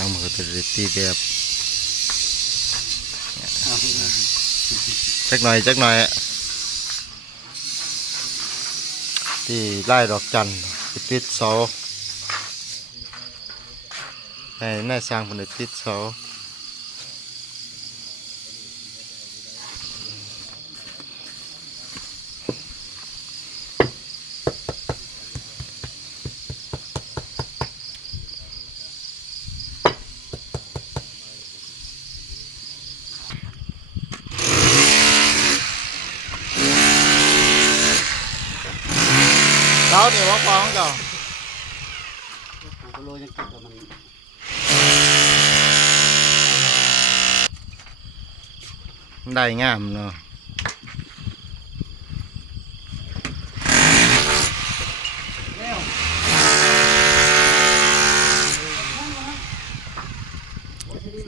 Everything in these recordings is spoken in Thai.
างมันก็จะตีแบบจักหน่อยที่ไล่ดอกจันทร์ติดเสาในสร้างเป็นติดเสาเราเนี่ยว่าฟองเจ้าโรยยังเก็บกับมันได้งามเนาะ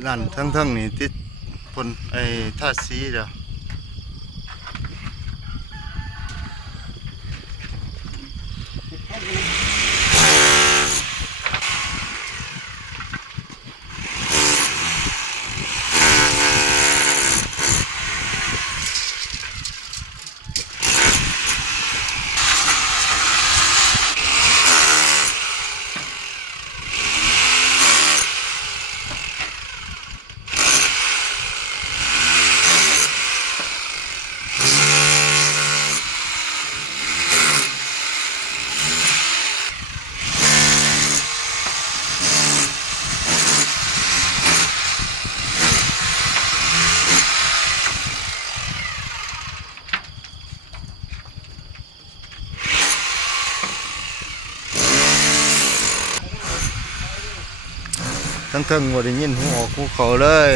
นั่นทั้งนี่ติดพนท่าสีเด้อทั้งว่าได้ยินหูออกหูเขาเลย